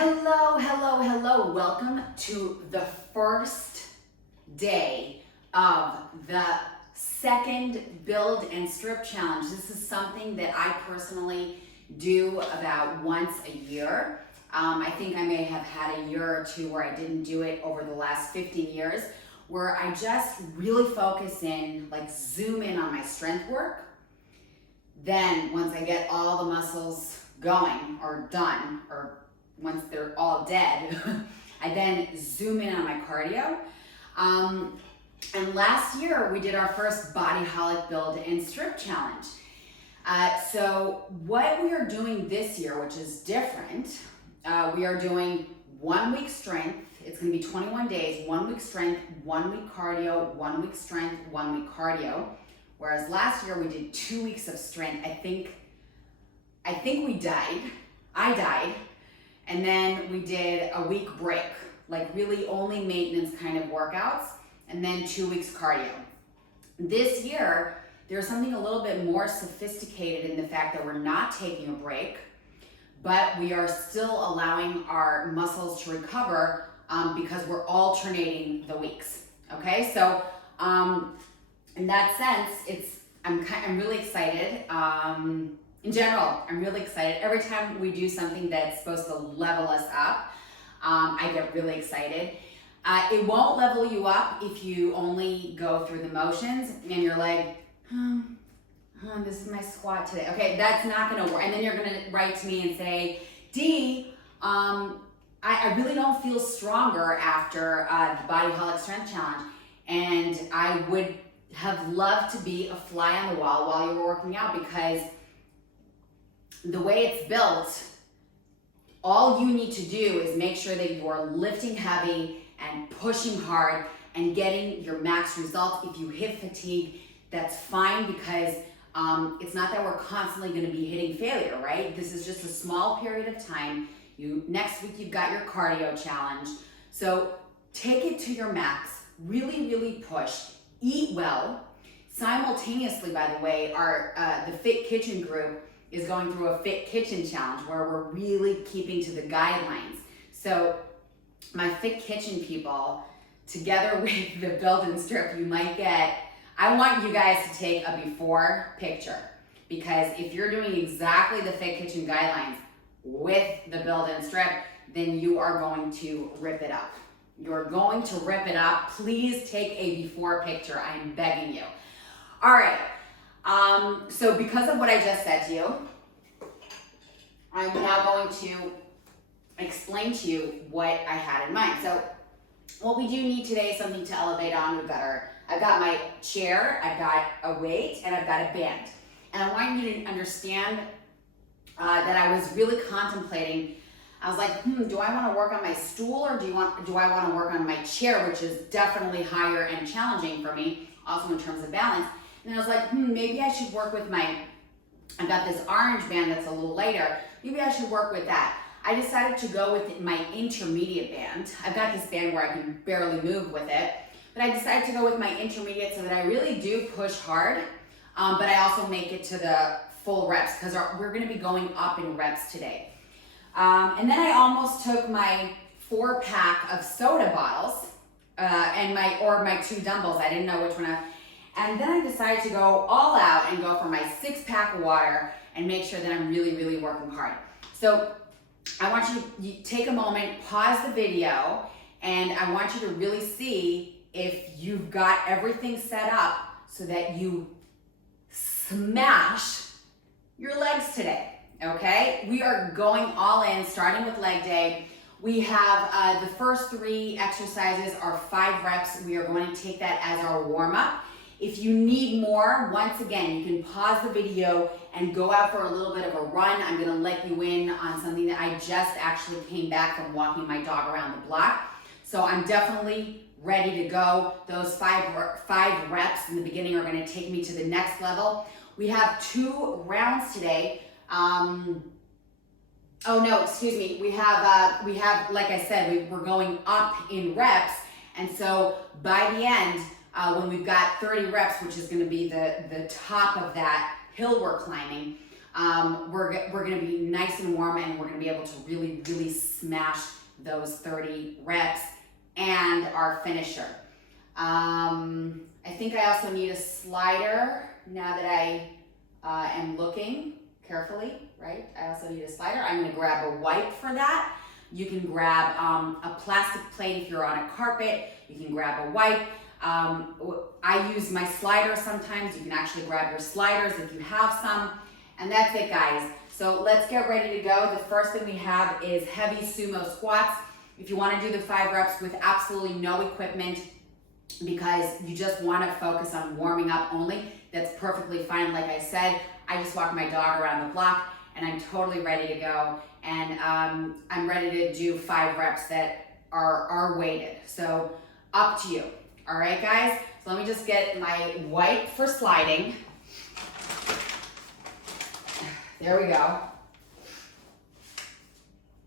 Hello, hello, hello. Welcome to the first day of the second build and strip challenge. This is something that I personally do about once a year. I think I may have had a year or two where I didn't do it over the last 15 years, where I just really focus in, like zoom in on my strength work. Then once I get all the muscles going or done, or once they're all dead, I then zoom in on my cardio. And last year we did our first Bodyholic Build and Strip Challenge. So what we are doing this year, which is different, we are doing 1 week strength. It's gonna be 21 days, 1 week strength, 1 week cardio, 1 week strength, 1 week cardio. Whereas last year we did 2 weeks of strength. I think we died. I died. And then we did a week break, like really only maintenance kind of workouts, and then 2 weeks cardio. This year, there's something a little bit more sophisticated in the fact that we're not taking a break, but we are still allowing our muscles to recover because we're alternating the weeks, okay? So in that sense, I'm really excited. In general, I'm really excited. Every time we do something that's supposed to level us up, I get really excited. It won't level you up if you only go through the motions and you're like, this is my squat today. Okay, that's not gonna work. And then you're gonna write to me and say, Dee, I really don't feel stronger after the Bodyholic Strength Challenge. And I would have loved to be a fly on the wall while you were working out, because the way it's built, all you need to do is make sure that you are lifting heavy and pushing hard and getting your max results. If you hit fatigue, that's fine, because it's not that we're constantly going to be hitting failure, right? This is just a small period of time. Next week you've got your cardio challenge. So take it to your max, really, really push, eat well. Simultaneously, by the way, the Fit Kitchen group is going through a Fit Kitchen challenge where we're really keeping to the guidelines. So my Fit Kitchen people, together with the Build and Strip, I want you guys to take a before picture, because if you're doing exactly the Fit Kitchen guidelines with the Build and Strip, then you are going to rip it up. You're going to rip it up. Please take a before picture, I'm begging you. All right. So because of what I just said to you, I'm now going to explain to you what I had in mind. So what we do need today is something to elevate on. I've got my chair, I've got a weight, and I've got a band. And I want you to understand that I was really contemplating. I was like, do I want to work on my stool, or do I want to work on my chair, which is definitely higher and challenging for me, also in terms of balance. And I was like, maybe I should work with I've got this orange band that's a little lighter. Maybe I should work with that. I decided to go with my intermediate band. I've got this band where I can barely move with it, but I decided to go with my intermediate so that I really do push hard, but I also make it to the full reps, because we're gonna be going up in reps today. And then I almost took my 4-pack of soda bottles and my 2 dumbbells. I didn't know which one and then I decided to go all out and go for my 6-pack of water and make sure that I'm really, really working hard. So I want you to take a moment, pause the video, and I want you to really see if you've got everything set up so that you smash your legs today, okay? We are going all in, starting with leg day. We have the first 3 exercises are 5 reps. We are going to take that as our warm-up. If you need more, once again, you can pause the video and go out for a little bit of a run. I'm gonna let you in on something that I just actually came back from walking my dog around the block. So I'm definitely ready to go. Those 5 reps in the beginning are gonna take me to the next level. We have 2 rounds today. Oh no, excuse me. We have, like I said, we're going up in reps. And so by the end, when we've got 30 reps, which is going to be the top of that hill we're climbing, we're gonna be nice and warm, and we're gonna be able to really, really smash those 30 reps and our finisher. I think I also need a slider now that I am looking carefully, right? I also need a slider. I'm gonna grab a wipe for that. You can grab a plastic plate if you're on a carpet. You can grab a wipe. I use my slider sometimes. You can actually grab your sliders if you have some. And that's it, guys. So let's get ready to go. The first thing we have is heavy sumo squats. If you want to do the 5 reps with absolutely no equipment because you just want to focus on warming up only, that's perfectly fine. Like I said, I just walk my dog around the block and I'm totally ready to go. And I'm ready to do 5 reps that are weighted. So up to you. All right, guys? So let me just get my wipe for sliding. There we go.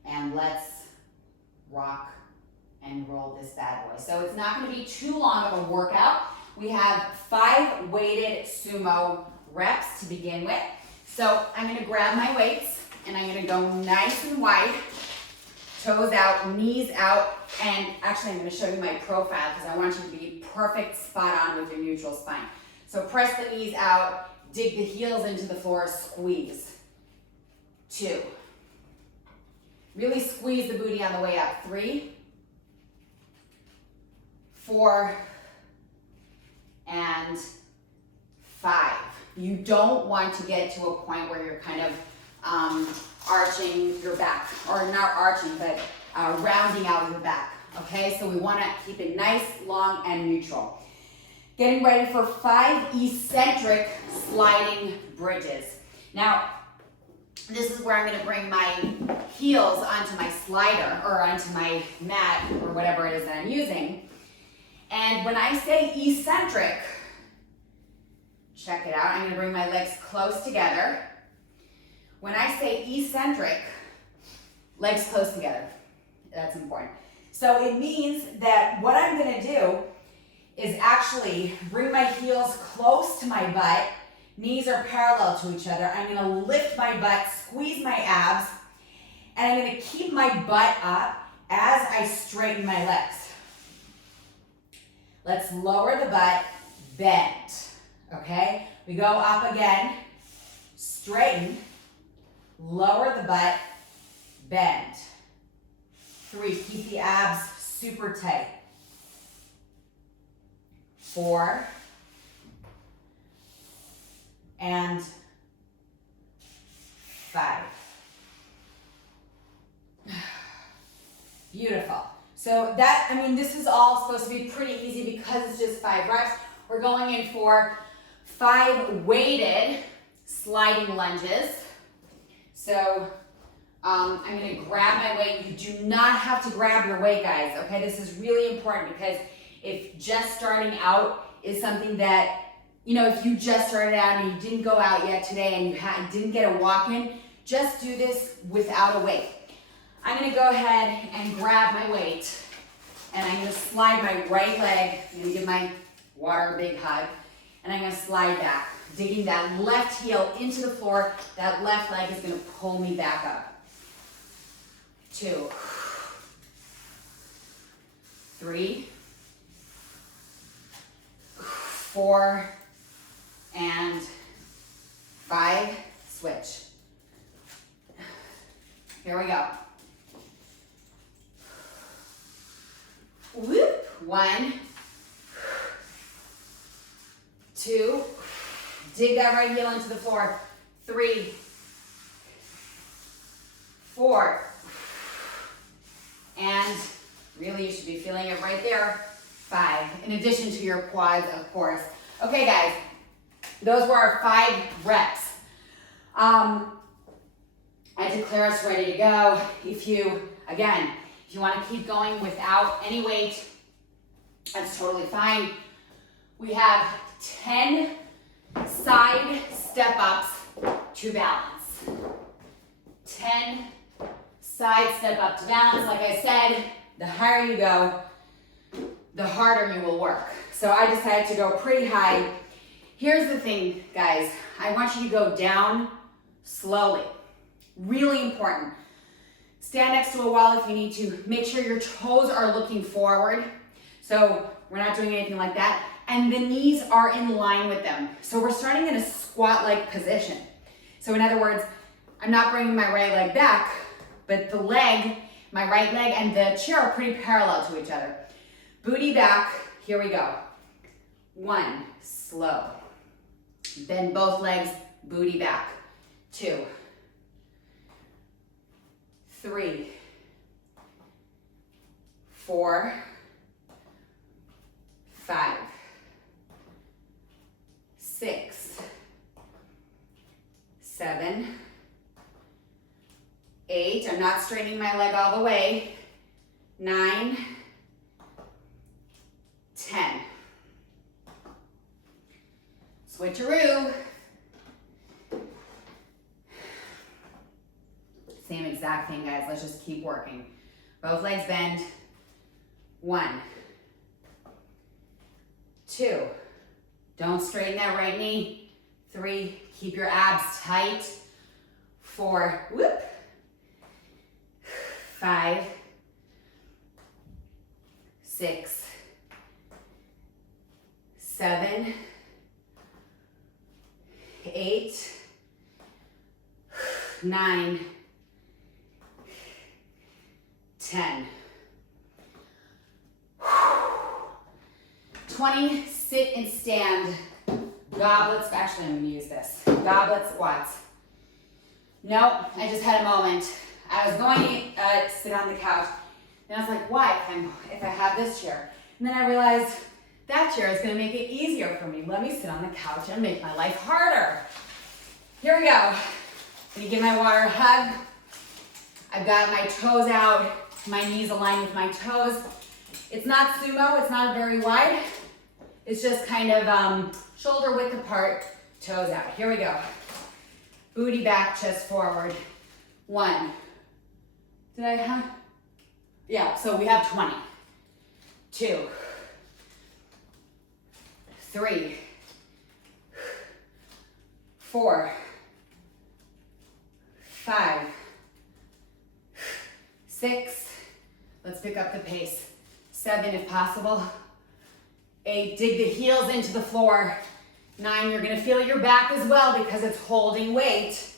And let's rock and roll this bad boy. So it's not going to be too long of a workout. We have 5 weighted sumo reps to begin with. So I'm going to grab my weights and I'm going to go nice and wide, toes out, knees out, and actually I'm going to show you my profile because I want you to be perfect spot on with your neutral spine. So press the knees out, dig the heels into the floor, squeeze. 2. Really squeeze the booty on the way up. 3, 4, and 5. You don't want to get to a point where you're kind of arching your back, or not arching, but rounding out your back. Okay, so we want to keep it nice, long, and neutral. Getting ready for 5 eccentric sliding bridges. Now, this is where I'm going to bring my heels onto my slider or onto my mat or whatever it is that I'm using. And when I say eccentric, check it out. I'm going to bring my legs close together. When I say eccentric, legs close together. That's important. So it means that what I'm going to do is actually bring my heels close to my butt. Knees are parallel to each other. I'm going to lift my butt, squeeze my abs, and I'm going to keep my butt up as I straighten my legs. Let's lower the butt, bend. Okay? We go up again, straighten, lower the butt, bend. 3, keep the abs super tight. 4, and 5. Beautiful. So that, I mean, this is all supposed to be pretty easy because it's just 5 reps. We're going in for 5 weighted sliding lunges. So I'm going to grab my weight. You do not have to grab your weight, guys. Okay, this is really important because if just starting out is something that, you know, if you just started out and you didn't go out yet today and you didn't get a walk in, just do this without a weight. I'm going to go ahead and grab my weight and I'm going to slide my right leg. I'm going to give my water a big hug and I'm going to slide back, digging that left heel into the floor. That left leg is going to pull me back up. 2, 3, 4, and 5, switch. Here we go. Whoop, 1, 2, dig that right heel into the floor. 3, 4, and really you should be feeling it right there. 5, in addition to your quads, of course. Okay, guys, those were our 5 reps. I declare us ready to go. If you want to keep going without any weight, that's totally fine. We have 10 side step ups to balance. 10 side step up to balance. Like I said, the higher you go, the harder you will work. So I decided to go pretty high. Here's the thing, guys. I want you to go down slowly. Really important. Stand next to a wall if you need to. Make sure your toes are looking forward. So we're not doing anything like that. And the knees are in line with them. So we're starting in a squat-like position. So in other words, I'm not bringing my right leg back, but the leg, my right leg and the chair are pretty parallel to each other. Booty back, here we go. 1, slow. Bend both legs, booty back. 2, 3, 4, 5, 6, 7, 8. I'm not straightening my leg all the way. 9, 10. Switcheroo. Same exact thing, guys. Let's just keep working. Both legs bend. 1, 2. Don't straighten that right knee. 3, keep your abs tight. 4, whoop. 5, 6, 7, 8, 9, 10. 20, sit and stand. Goblets, actually I'm gonna use this. Goblet squats. Nope, I just had a moment. I was going to sit on the couch, and I was like, why, if I have this chair? And then I realized that chair is gonna make it easier for me. Let me sit on the couch and make my life harder. Here we go. Let me give my water a hug. I've got my toes out, my knees aligned with my toes. It's not sumo, it's not very wide. It's just kind of shoulder width apart, toes out. Here we go. Booty back, chest forward. 1. Did I have? Yeah, so we have 20. 2, 3, 4, 5, 6. Let's pick up the pace. 7 if possible. 8, dig the heels into the floor. 9, you're gonna feel your back as well because it's holding weight.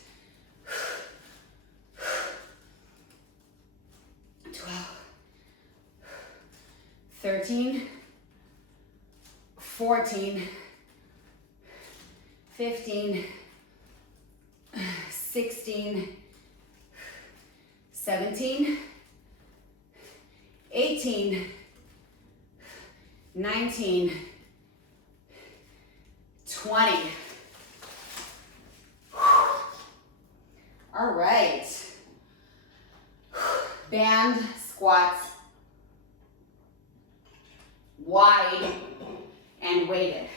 12, 13, 14, 15, 16, 17, 18, 19, 20. All right. Band squats, wide and weighted.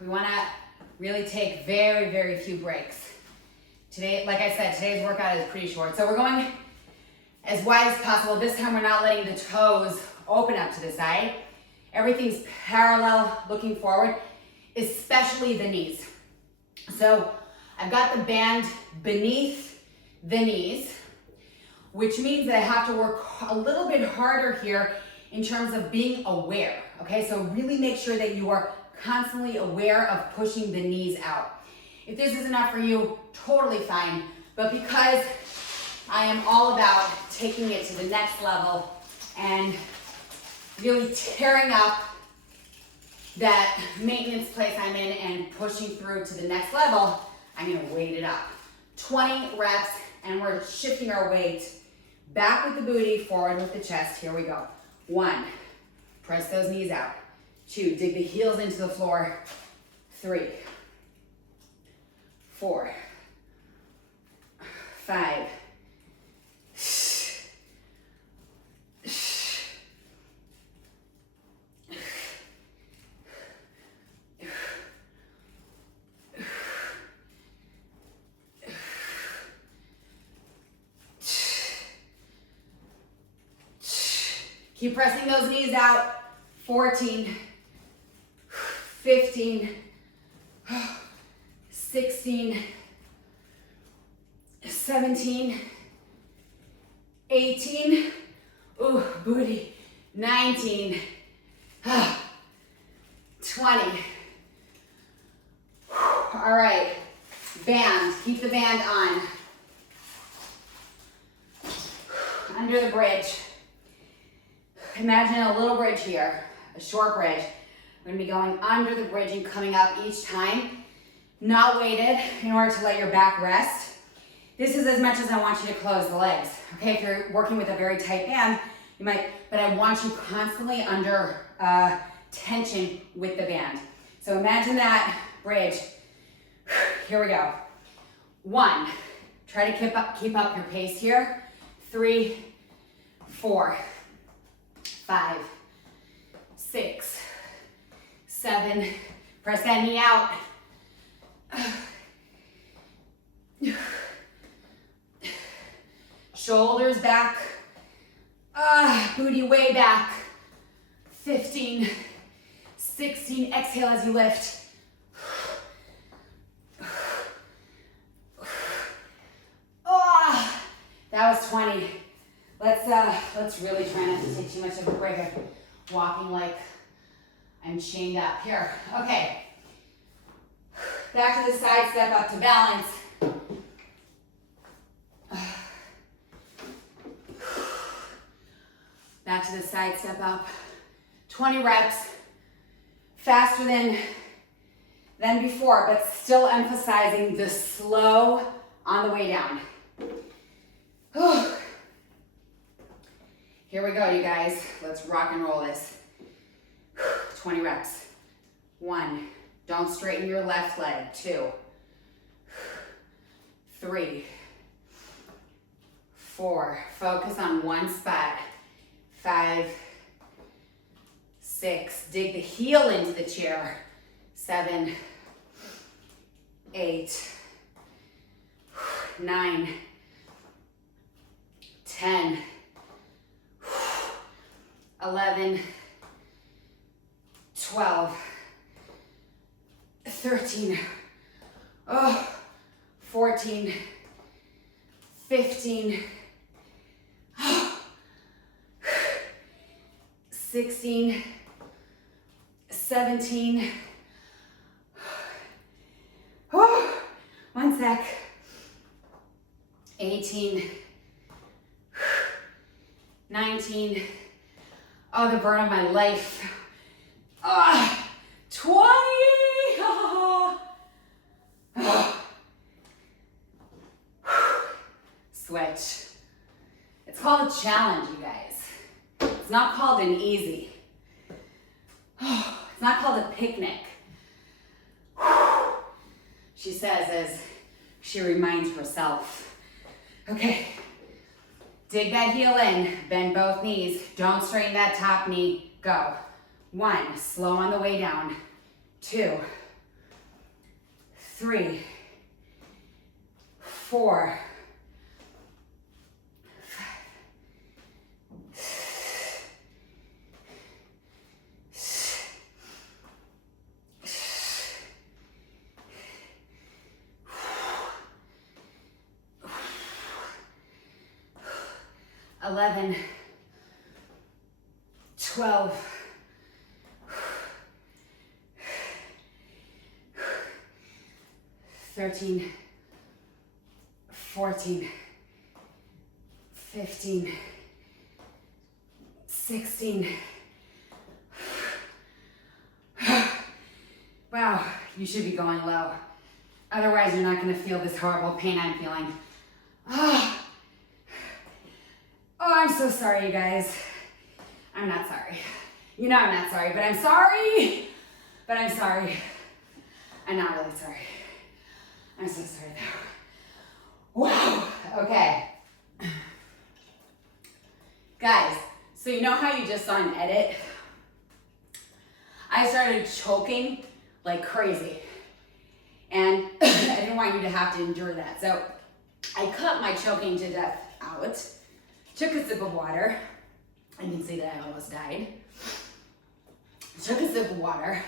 We want to really take very, very few breaks. Today, like I said, today's workout is pretty short. So we're going as wide as possible. This time we're not letting the toes open up to the side. Everything's parallel, looking forward, especially the knees. So I've got the band beneath the knees, which means that I have to work a little bit harder here in terms of being aware, okay? So really make sure that you are constantly aware of pushing the knees out. If this is enough for you, totally fine. But because I am all about taking it to the next level and really tearing up that maintenance place I'm in and pushing through to the next level, I'm gonna weight it up. 20 reps, and we're shifting our weight back with the booty, forward with the chest. Here we go. 1, press those knees out. 2, dig the heels into the floor. 3, 4, 5, 'Keep pressing those knees out. 14, 15, 16, 17, 18, ooh, booty, 19, 20. All right, band, keep the band on. Under the bridge. Imagine a little bridge here, a short bridge. We're gonna be going under the bridge and coming up each time, not weighted, in order to let your back rest. This is as much as I want you to close the legs. Okay, if you're working with a very tight band, you might, but I want you constantly under tension with the band. So imagine that bridge. Here we go. 1, try to keep up your pace here. 3, 4, 5, 6, 7, press that knee out. Shoulders back, booty way back. 15, 16, exhale as you lift. That was 20. Let's really try not to take too much of a break. I'm walking like I'm chained up here. Okay. Back to the side, step up to balance. Back to the side, step up. 20 reps. Faster than before, but still emphasizing the slow on the way down. Here we go, you guys. Let's rock and roll this. 20 reps. 1, don't straighten your left leg. 2, 3, 4, focus on one spot. 5, 6, dig the heel into the chair. 7, 8, 9, 10, 11, 12, 13, 14, 15, 16, 17, 1 sec, 18, 19, oh, the burn of my life, 20, switch. It's called a challenge, you guys. It's not called an easy. It's not called a picnic. She says as she reminds herself. Okay, dig that heel in, bend both knees. Don't straighten that top knee, go. 1, slow on the way down. 2, 3, 4, 11, 12, 13, 14, 15, 16. Wow, you should be going low. Otherwise, you're not going to feel this horrible pain I'm feeling. Oh, I'm so sorry, you guys. I'm not sorry. You know I'm not sorry, but I'm sorry. But I'm sorry. I'm not really sorry. I'm so sorry, though. Wow. Okay. Guys, so you know how you just saw an edit? I started choking like crazy. And I didn't want you to have to endure that. So I cut my choking to death out. Took a sip of water. You can see that I almost died. Took a sip of water.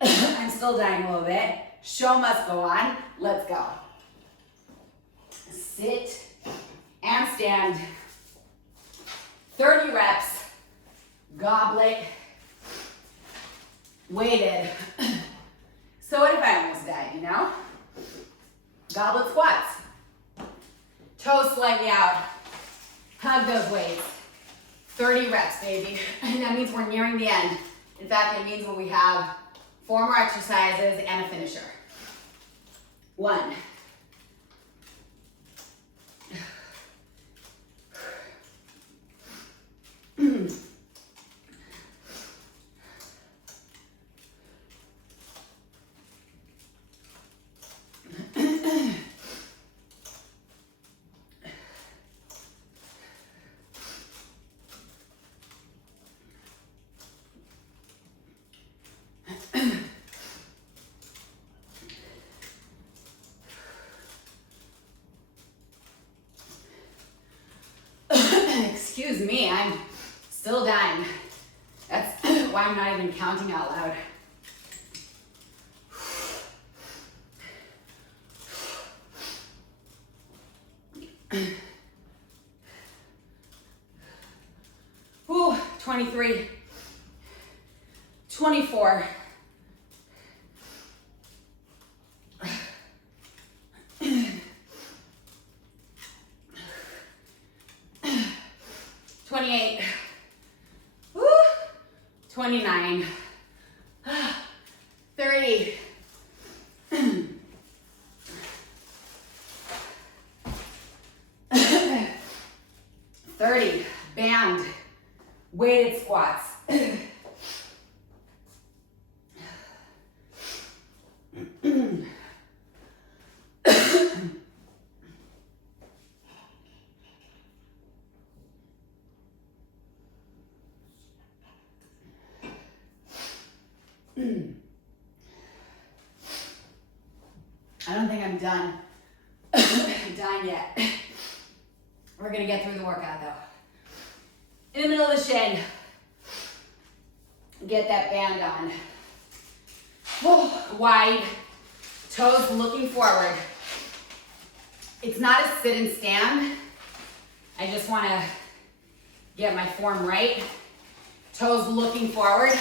I'm still dying a little bit. Show must go on. Let's go. Sit and stand. 30 reps. Goblet. Weighted. So what if I almost died, you know? Goblet squats. Toes slightly out. Hug those weights. 30 reps, baby. And that means we're nearing the end. In fact, it means when we have 4 more exercises and a finisher. 1. 'Excuse me, I'm still dying. That's why I'm not even counting out loud. Ooh, 23, 24. 28, woo, 29, 30, 30, band, weighted squats. I don't think I'm done. Done yet. We're gonna get through the workout though. In the middle of the shin, get that band on. Wide, toes looking forward. It's not a sit and stand. I just wanna get my form right. Toes looking forward,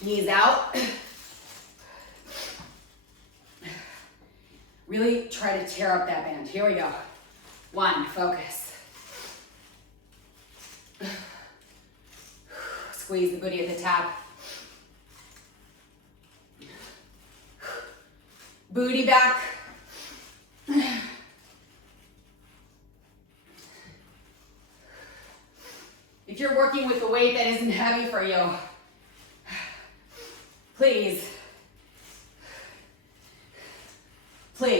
knees out. Really try to tear up that band. Here we go. 1, focus. Squeeze the booty at the top. Booty back. If you're working with a weight that isn't heavy for you, please,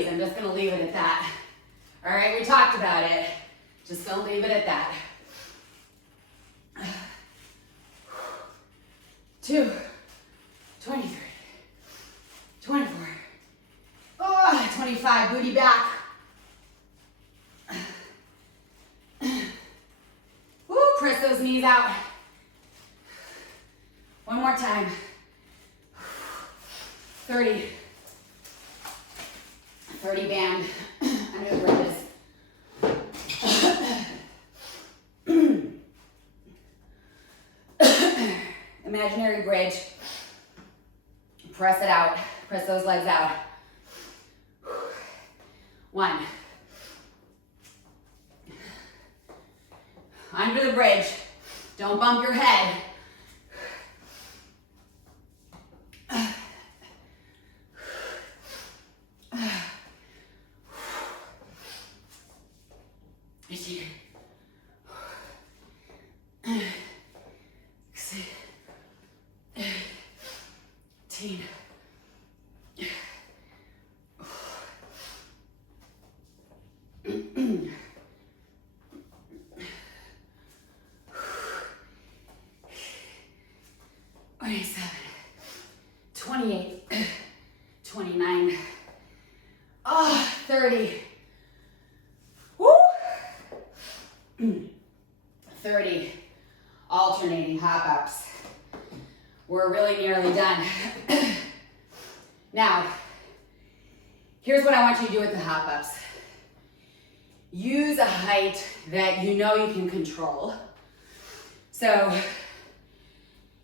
I'm just gonna leave it at that. All right, we talked about it. Just gonna leave it at that. 2, 23, 24, 25, booty back. Woo, press those knees out. One more time. 30. 30 band under the bridges. Imaginary bridge. Press it out. Press those legs out. 1. Under the bridge. Don't bump your head. $27, $28, $29, 30. Woo! 30. Alternating hop ups. We're really nearly done. Now, here's what I want you to do with the hop-ups. Use a height that you know you can control. So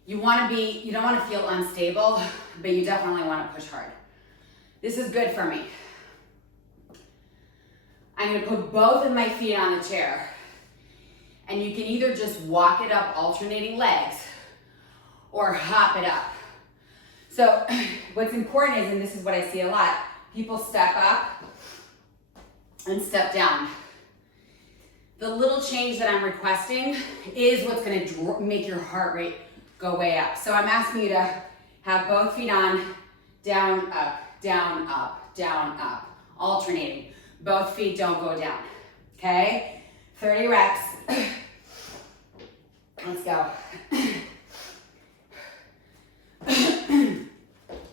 you don't want to feel unstable, but you definitely want to push hard. This is good for me. I'm going to put both of my feet on the chair, and you can either just walk it up alternating legs or hop it up. So what's important is, and this is what I see a lot, people step up and step down. The little change that I'm requesting is what's going to make your heart rate go way up. So I'm asking you to have both feet on, down, up, down, up, down, up, alternating. Both feet don't go down, okay? 30 reps. Let's go.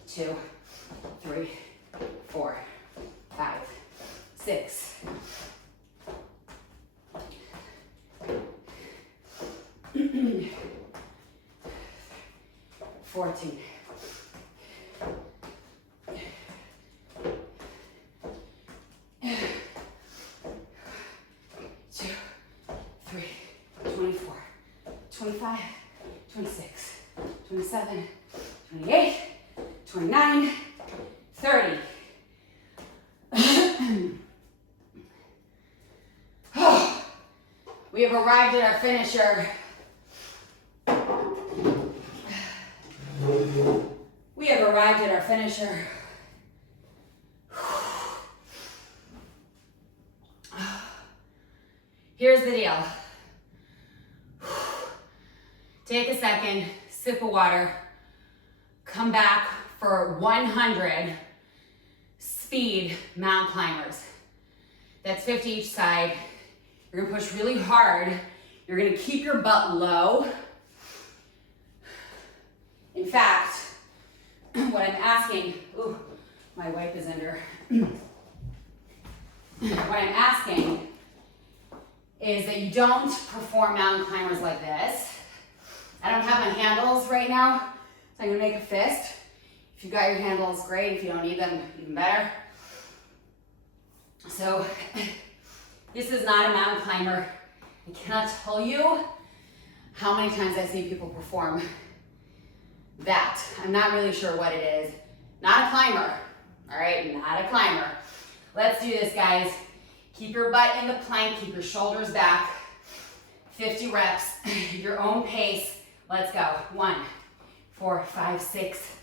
2, 3, 4, 5, 6. 14. 2, 3, 24, 25, 26, 27, 28, 29, 30. We have arrived at our finisher. We have arrived at our finisher. Here's the deal. Take a second, sip of water, come back for 100 speed mountain climbers. That's 50 each side. You're gonna push really hard. You're gonna keep your butt low. In fact, what I'm asking, ooh, my wipe is under. What I'm asking is that you don't perform mountain climbers like this. I don't have my handles right now, so I'm gonna make a fist. If you got your handles, great. If you don't need them, even better. So, this is not a mountain climber. I cannot tell you how many times I see people perform that. I'm not really sure what it is. Not a climber, all right? Not a climber. Let's do this, guys. Keep your butt in the plank, keep your shoulders back. 50 reps, your own pace. Let's go. 1, 4, 5, 6.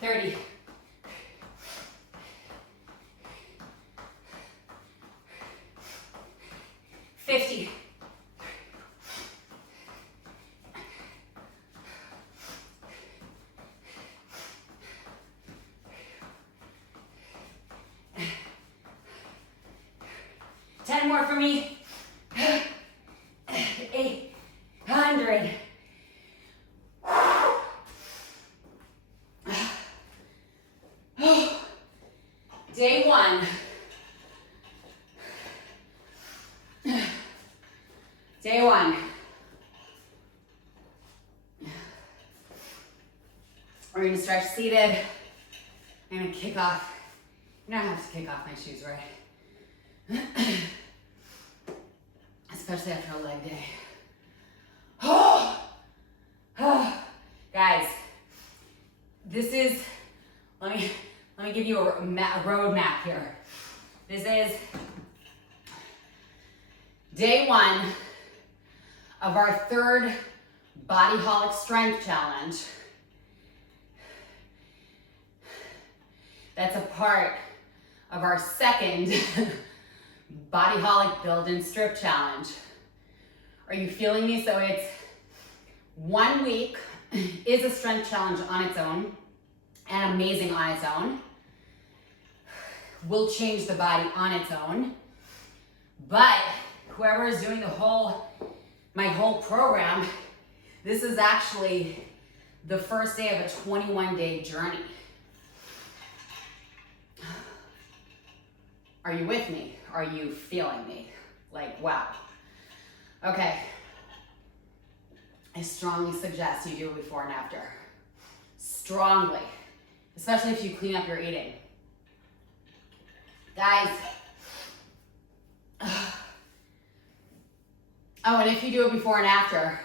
30. 50. 10 more for me. 800. Day 1. Day 1. We're going to stretch seated. I'm going to kick off. You don't have to kick off my shoes, right? Especially after a leg day. Guys, this is, let me give you a road map here. This is day 1 of our 3rd Bodyholic Strength Challenge. That's a part of our 2nd Bodyholic Build and Strip Challenge. Are you feeling me? So it's 1 week is a strength challenge on its own and amazing on its own. Will change the body on its own. But whoever is doing my whole program, this is actually the first day of a 21-day journey. Are you with me? Are you feeling me? Like, wow. Okay. I strongly suggest you do it before and after. Strongly. Especially if you clean up your eating. Guys. Oh, and if you do it before and after,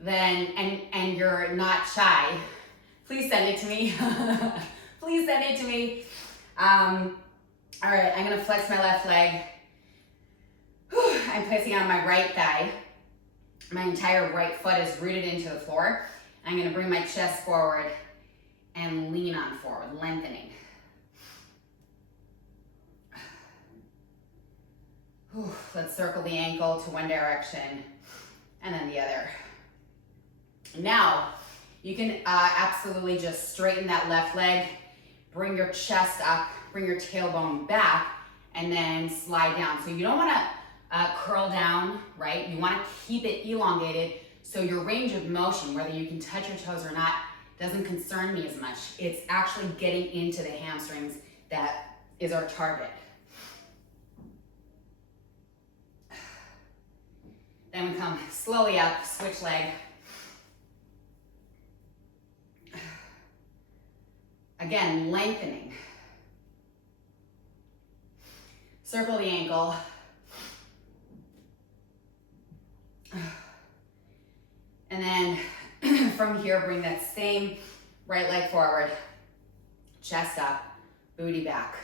then, and you're not shy, please send it to me. Please send it to me. All right, I'm gonna flex my left leg. I'm placing on my right thigh. My entire right foot is rooted into the floor. I'm gonna bring my chest forward and lean on forward, lengthening. Let's circle the ankle to one direction and then the other. Now, you can absolutely just straighten that left leg, bring your chest up, bring your tailbone back, and then slide down. So you don't wanna curl down, right? You wanna keep it elongated so your range of motion, whether you can touch your toes or not, doesn't concern me as much. It's actually getting into the hamstrings that is our target. Then we come slowly up, switch leg. Again, lengthening. Circle the ankle. And then from here, bring that same right leg forward, chest up, booty back.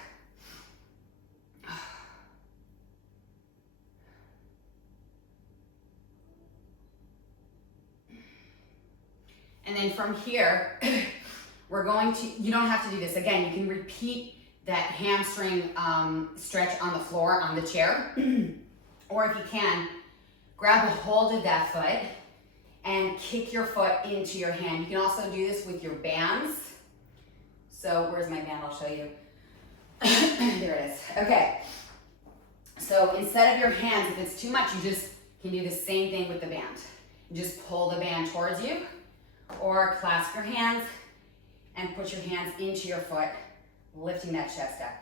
And then from here, we're going to, you don't have to do this. Again, you can repeat that hamstring stretch on the floor, on the chair. Or if you can, grab a hold of that foot and kick your foot into your hand. You can also do this with your bands. So where's my band? I'll show you. There it is. Okay. So instead of your hands, if it's too much, you just can do the same thing with the band. You just pull the band towards you, or clasp your hands and put your hands into your foot, lifting that chest up.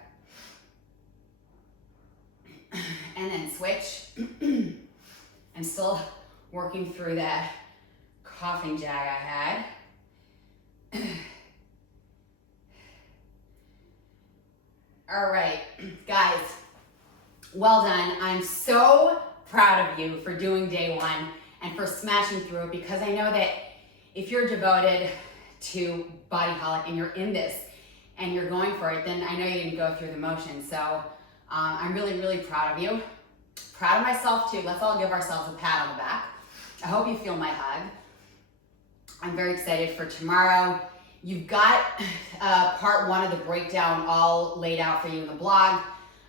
And then switch. I'm still working through that coughing jag I had. All right, guys, well done. I'm so proud of you for doing day one and for smashing through it, because I know that if you're devoted to bodyholic and you're in this and you're going for it, then I know you didn't go through the motions. So I'm really, really proud of you. Proud of myself too. Let's all give ourselves a pat on the back. I hope you feel my hug. I'm very excited for tomorrow. You've got part one of the breakdown all laid out for you in the blog.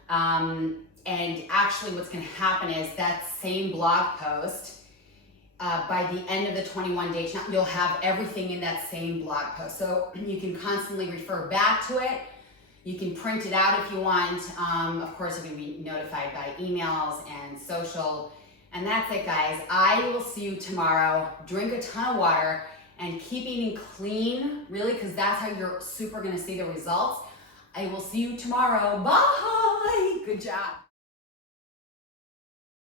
And actually what's gonna happen is that same blog post, by the end of the 21-day challenge, you'll have everything in that same blog post. So you can constantly refer back to it. You can print it out if you want. Of course, you can be notified by emails and social. And that's it, guys. I will see you tomorrow. Drink a ton of water and keep eating clean, really, because that's how you're super gonna see the results. I will see you tomorrow. Bye. Good job.